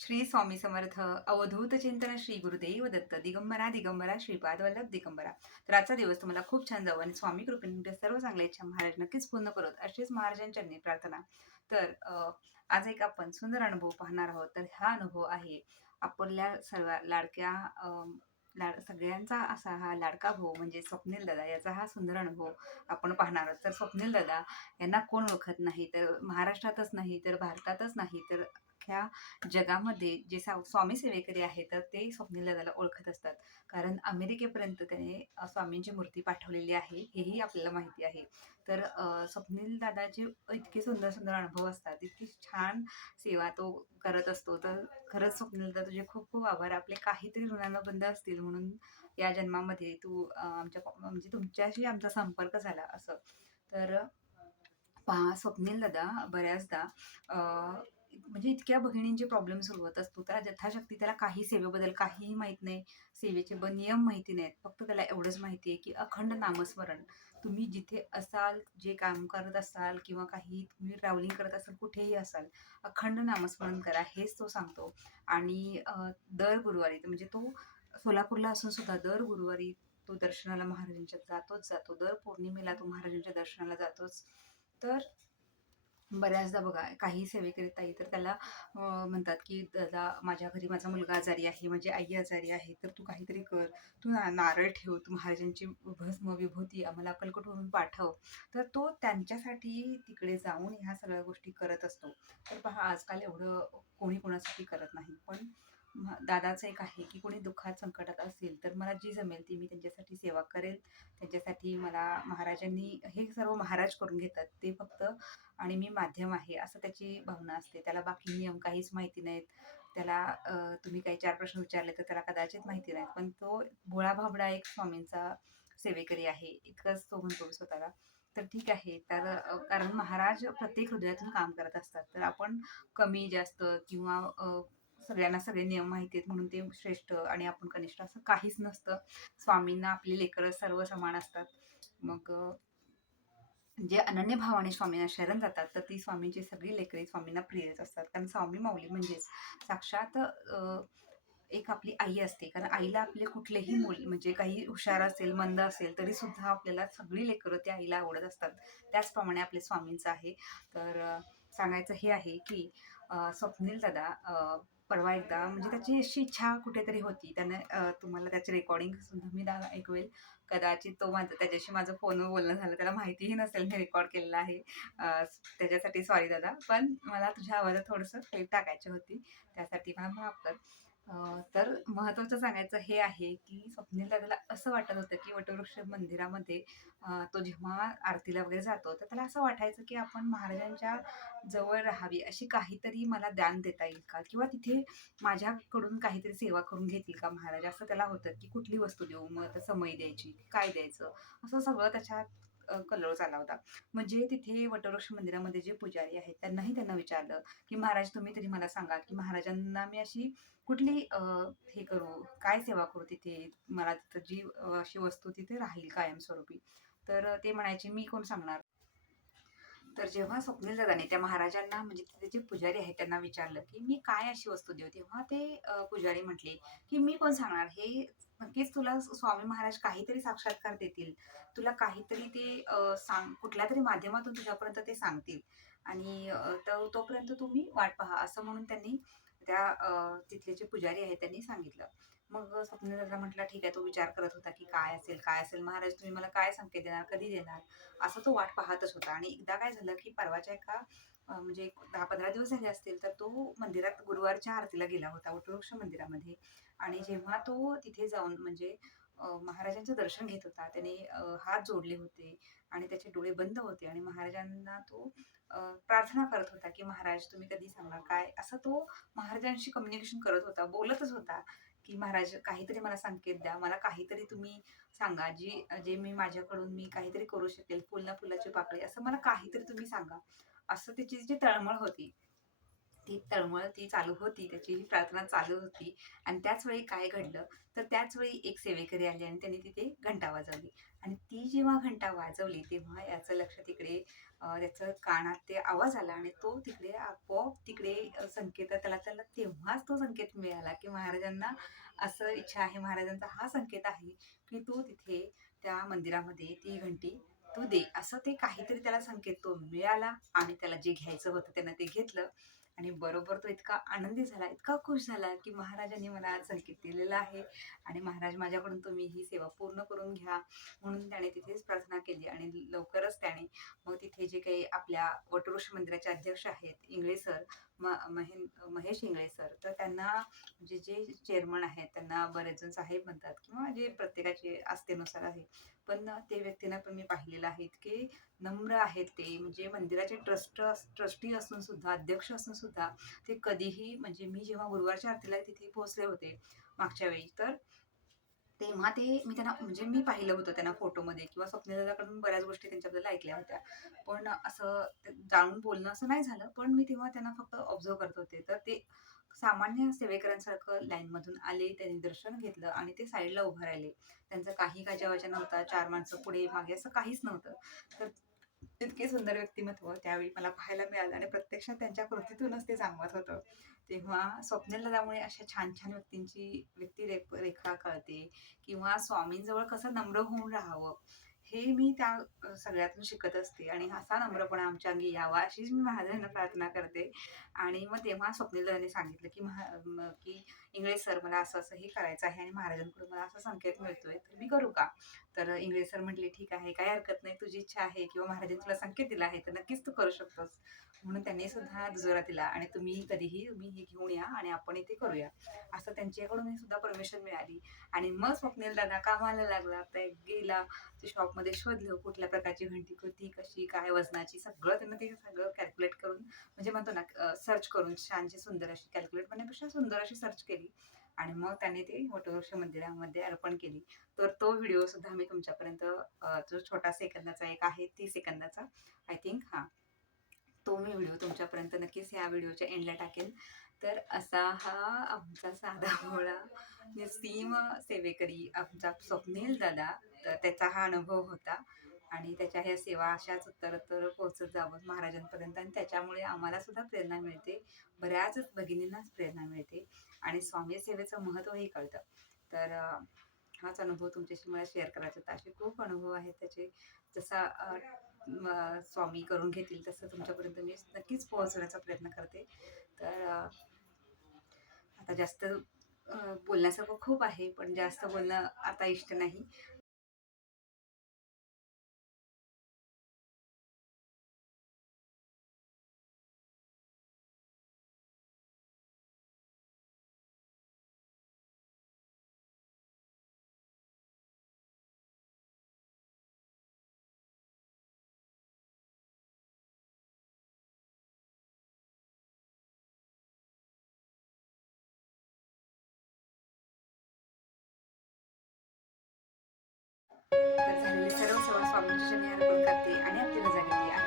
श्री स्वामी समर्थ अवधूत चिंतन श्री गुरुदेव दत्त दिगंबरा दिगंबरा श्रीपाद वल्लभ दिगंबरा. तर आजचा दिवस तुम्हाला खूप छान जाऊ आणि स्वामी कृपेने सर्व चांगल्या इच्छा महाराज नक्कीच पूर्ण करत अशीच महाराजांच्या प्रार्थना. तर आज एक आपण सुंदर अनुभव पाहणार आहोत. तर हा अनुभव आहे आपल्या सर्व लाडक्या लाड सगळ्यांचा असा हा लाडका भाऊ म्हणजे स्वप्नील दादा याचा हा सुंदर अनुभव आपण पाहणार आहोत. तर स्वप्नील दादा यांना कोण ओळखत नाही? तर महाराष्ट्रातच नाही तर भारतातच नाही तर अख्ख्या जगामध्ये जे सा स्वामी सेवेकरी आहेत तर ते स्वप्नील दादाला ओळखत असतात. कारण अमेरिकेपर्यंत त्याने स्वामींची मूर्ती पाठवलेली आहे हेही आपल्याला माहिती आहे. तर स्वप्नील दादाचे इतके सुंदर सुंदर अनुभव असतात इतकी छान सेवा तो करत असतो. तर खरंच स्वप्नील दादा तुझे खूप खूप आभार. आपले काहीतरी ऋणानुबंध असतील म्हणून या जन्मामध्ये तू आमच्या म्हणजे तुमच्याशी आमचा संपर्क झाला असं. तर पहा स्वप्नील दादा बऱ्याचदा म्हणजे इतक्या बहिणींचे प्रॉब्लेम सुरू होत असतो. त्याला यथाशक्ती त्याला काही सेवेबद्दल काहीही माहीत नाही. सेवेचे ब नियम माहिती नाहीत. फक्त त्याला एवढंच माहिती आहे की अखंड नामस्मरण. तुम्ही जिथे असाल जे काम करत असाल किंवा काही तुम्ही ट्रॅव्हलिंग करत असाल कुठेही असाल अखंड नामस्मरण करा. हेच तो सांगतो. आणि दर गुरुवारी म्हणजे तो सोलापूरला असून सुद्धा दर गुरुवारी तो दर्शनाला महाराजांच्या जातोच जातो. दर पौर्णिमेला तो महाराजांच्या दर्शनाला जातोच. तर बऱ्याचदा बघा काही सेवेकरी ताई तर त्याला म्हणतात की दादा माझ्या घरी माझा मुलगा आजारी आहे माझी आई आजारी आहे तर तू काहीतरी कर. तू ना नारळ ठेव तू महाराजांची भस्म विभूती आम्हाला अकलकटवरून पाठव. तर तो त्यांच्यासाठी तिकडे जाऊन ह्या सगळ्या गोष्टी करत असतो. तर पहा आजकाल एवढं कोणी कोणासाठी करत नाही. पण दादाचं एक आहे की कोणी दुःखात संकटात असेल तर मला जी जमेल ती मी त्यांच्यासाठी सेवा करेल. त्यांच्यासाठी मला महाराजांनी हे सर्व महाराज करून घेतात ते फक्त आणि मी माध्यम आहे असं त्याची भावना असते. त्याला बाकी नियम काहीच माहिती नाहीत. त्याला तुम्ही काही चार प्रश्न विचारले तर त्याला कदाचित माहिती नाहीत. पण तो भोळा भाबडा एक स्वामींचा सेवेकरी आहे. इतकंच तो म्हणतो स्वतःला. तर ठीक आहे. तर कारण महाराज प्रत्येक हृदयातून काम करत असतात. तर आपण कमी जास्त किंवा सगळ्यांना सगळे नियम माहिती आहेत म्हणून ते श्रेष्ठ आणि आपण कनिष्ठ असं काहीच नसतं. स्वामींना आपली लेकरं सर्व समान असतात. मग जे अनन्य भावाने स्वामींना शरण जातात तर ती स्वामींची सगळी लेकरे स्वामींना प्रियच असतात. कारण स्वामी माऊली म्हणजेच साक्षात एक आपली आई असते. कारण आईला आपले कुठलेही मूल म्हणजे काही हुशार असेल मंद असेल तरी सुद्धा आपल्याला सगळी लेकरं त्या आईला आवडत असतात. त्याचप्रमाणे आपले स्वामींचं आहे. तर सांगायचं हे आहे की स्वप्नील दादा परवा एकदा. म्हणजे त्याची अशी इच्छा कुठेतरी होती. त्याने तुम्हाला त्याची रेकॉर्डिंग सुद्धा मी दा ऐकवेल. कदाचित तो माझं त्याच्याशी माझं फोनवर बोलणं झालं. त्याला माहितीही नसेल मी रेकॉर्ड केलेलं आहे. त्याच्यासाठी सॉरी दादा. पण मला तुझ्या आवाजात थोडंसं क्लिप टाकायची होती. त्यासाठी मला माफ कर तर महत्त्वाचं सांगायचं हे आहे की स्वप्नील दादाला असं वाटत होतं की वटवृक्ष मंदिरामध्ये तो जेव्हा आरतीला वगैरे जातो तर त्याला असं वाटायचं की आपण महाराजांच्या जवळ राहावी अशी काहीतरी मला दान देता येईल का? किंवा तिथे माझ्याकडून काहीतरी सेवा करून घेतील का महाराज? असं त्याला होतं की कुठली वस्तू देऊ? मग आता समय द्यायची काय द्यायचं? असं सगळं त्याच्यात कलर झाला होता. म्हणजे तिथे वटवृक्ष मंदिरामध्ये जे पुजारी आहेत त्यांनाही त्यांना विचारलं की महाराज तुम्ही तरी मला सांगा की महाराजांना मी अशी कुठली हे करू काय सेवा करू तिथे? मला तिथं जी अशी वस्तू तिथे राहील कायमस्वरूपी. तर ते म्हणायचे मी कोण सांगणार? तर जेव्हा स्वप्नील दादाने त्या महाराजांना म्हणजे तिथे जे पुजारी आहेत त्यांना विचारलं की मी काय अशी वस्तू देऊ? तेव्हा ते पुजारी म्हटले की मी कोण सांगणार? हे नक्कीच तुला स्वामी महाराज काहीतरी साक्षात्कार देतील. तुला काहीतरी ते सांग कुठल्या तरी माध्यमातून तुझ्यापर्यंत ते सांगतील. आणि तोपर्यंत तुम्ही वाट पहा. असं म्हणून त्यांनी त्या तिथले जे पुजारी आहेत त्यांनी सांगितलं. मग स्वप्नील दादा म्हटलं ठीक आहे. तो विचार करत होता की काय असेल काय असेल? महाराज तुम्ही मला काय संकेत देणार? कधी देणार? असं तो वाट पाहतच होता. आणि एकदा काय झालं की परवाच्या एका म्हणजे दहा पंधरा दिवस झाले असतील तर तो मंदिरात गुरुवारच्या आरतीला गेला होता वटवृक्ष मंदिरामध्ये. आणि जेव्हा तो तिथे जाऊन म्हणजे महाराजांचं दर्शन घेत होता. त्याने हात जोडले होते आणि त्याचे डोळे बंद होते आणि महाराजांना तो प्रार्थना करत होता की महाराज तुम्ही कधी सांगा काय? असं तो महाराजांशी कम्युनिकेशन करत होता बोलतच होता की महाराज काहीतरी मला संकेत द्या. मला काहीतरी तुम्ही सांगा. जी जे मी माझ्याकडून मी काहीतरी करू शकेल फुल ना फुलाची पाकळी असं मला काहीतरी तुम्ही सांगा. असं त्याची जी तळमळ होती ती तळमळ ती चालू होती त्याची ही प्रार्थना चालू होती आणि त्याच वेळी काय घडलं? तर त्याच वेळी एक सेवेकरी आली आणि त्यांनी तिथे घंटा वाजवली. आणि ती जेव्हा घंटा वाजवली तेव्हा याचं लक्ष तिकडे त्याचं कानात ते आवाज आला आणि तो तिकडे आपोआप तिकडे संकेत त्याला त्याला तेव्हाच तो संकेत मिळाला की महाराजांना असं इच्छा आहे महाराजांचा हा संकेत आहे की तू तिथे त्या मंदिरामध्ये ती घंटी तू दे. असं ते काहीतरी त्याला संकेत तो मिळाला. आणि त्याला जे घ्यायचं होतं त्यानं ते घेतलं. आणि बरोबर तो इतका आनंदी झाला इतका खुश झाला की महाराजांनी मला आज संकेत दिलेला आहे आणि महाराज माझ्याकडून तुम्ही ही सेवा पूर्ण करून घ्या म्हणून त्याने तिथेच प्रार्थना केली आणि लवकरच त्याने मग हे जे काही आपल्या वटवृक्ष मंदिराचे अध्यक्ष आहेत इंगळे सर म महेन महेश इंगळे सर तर त्यांना म्हणजे जे चेअरमन आहेत त्यांना बरेच जण साहेब म्हणतात किंवा जे प्रत्येकाचे आस्थेनुसार आहे. पण ते व्यक्तींना पण मी पाहिलेलं आहे की नम्र आहेत ते. म्हणजे मंदिराचे ट्रस्ट ट्रस्टी असून सुद्धा अध्यक्ष असून सुद्धा ते कधीही म्हणजे मी जेव्हा गुरुवारच्या आरतीला तिथे पोहोचले होते मागच्या वेळी तर तेव्हा ते मी त्यांना म्हणजे मी पाहिलं होतं त्यांना फोटोमध्ये किंवा स्वप्नदादाकडून बऱ्याच गोष्टी त्यांच्याबद्दल ऐकल्या होत्या. पण असं ते जाणून बोलणं असं नाही झालं. पण मी तेव्हा त्यांना फक्त ऑब्झर्व करत होते. तर ते सामान्य सेवेकरांसारखं लाईनमधून आले त्यांनी दर्शन घेतलं आणि ते साईडला उभं राहिले. त्यांचं काही गाजावाजा नव्हता चार माणसं पुढे मागे असं काहीच नव्हतं. तर इतके सुंदर व्यक्तिमत्व त्यावेळी मला पाहायला मिळालं आणि प्रत्यक्षात त्यांच्या कृतीतूनच ते सांगत होतं. तेव्हा स्वप्नलतामुळे अशा छान छान व्यक्तींची व्यक्तिरेख रेखा कळते किंवा स्वामींजवळ कसं नम्र होऊन राहावं. हे मी त्या सगळ्यातून शिकत असते आणि असा नम्रपणा आमच्या अंगी यावा अशीच मी महाराजांना प्रार्थना करते. आणि मग तेव्हा स्वप्नीलने सांगितलं की महा की इंग्रज सर मला असं असं हे करायचं आहे आणि महाराजांकडून मला असं संकेत मिळतोय. तर मी करू का? तर इंग्रज सर म्हटले ठीक आहे काही हरकत नाही. तुझी इच्छा आहे किंवा महाराजांनी तुला संकेत दिला आहे तर नक्कीच तू करू शकतोस. म्हणून त्यांनी सुद्धा दुजोरा दिला आणि तुम्ही कधीही तुम्ही हे घेऊन या आणि आपण इथे करूया. असं त्यांच्याकडून सुद्धा परमिशन मिळाली. आणि मग स्वप्नील दादा कामाला लागला तर गेला ते शॉपमध्ये शोधलं कुठल्या प्रकारची घंटी होती कशी काय वजनाची सगळं त्यांना ते सगळं कॅल्क्युलेट करून म्हणजे म्हणतो ना सर्च करून छानशी सुंदर अशी कॅल्क्युलेट करण्यापेक्षा सुंदर अशी सर्च केली. आणि मग त्याने ते वटवृक्ष मंदिरामध्ये अर्पण केली. तर तो व्हिडिओ सुद्धा मी तुमच्यापर्यंत जो छोटा सेकंदाचा एक आहे तीस सेकंदाचा आय थिंक हां. तो मी व्हिडिओ तुमच्यापर्यंत नक्कीच ह्या व्हिडिओच्या एंडला टाकेन. तर असा हा आमचा साधा भोळा निस्सीम म्हणजे सेवेकरी आमचा स्वप्नील दादा तर त्याचा हा अनुभव होता. आणि त्याच्या ह्या सेवा अशाच उत्तरोत्तर पोहोचत जावं महाराजांपर्यंत आणि त्याच्यामुळे आम्हाला सुद्धा प्रेरणा मिळते. बऱ्याच भगिनींनाच प्रेरणा मिळते. आणि स्वामी सेवेचं महत्त्वही कळतं. तर हाच अनुभव तुमच्याशी मला शेअर करायचा होता. असे खूप अनुभव आहेत त्याचे. जसा स्वामी करून घेतील तसं तुमच्यापर्यंत मी नक्कीच पोहोचवण्याचा प्रयत्न करते. तर आता जास्त बोलण्यासारखं खूप आहे पण जास्त बोलणं आता इष्ट नाही. तर झालेले सर्व सेवा स्वामींच्या चरणी अर्पण करते आणि आपली रजा घेते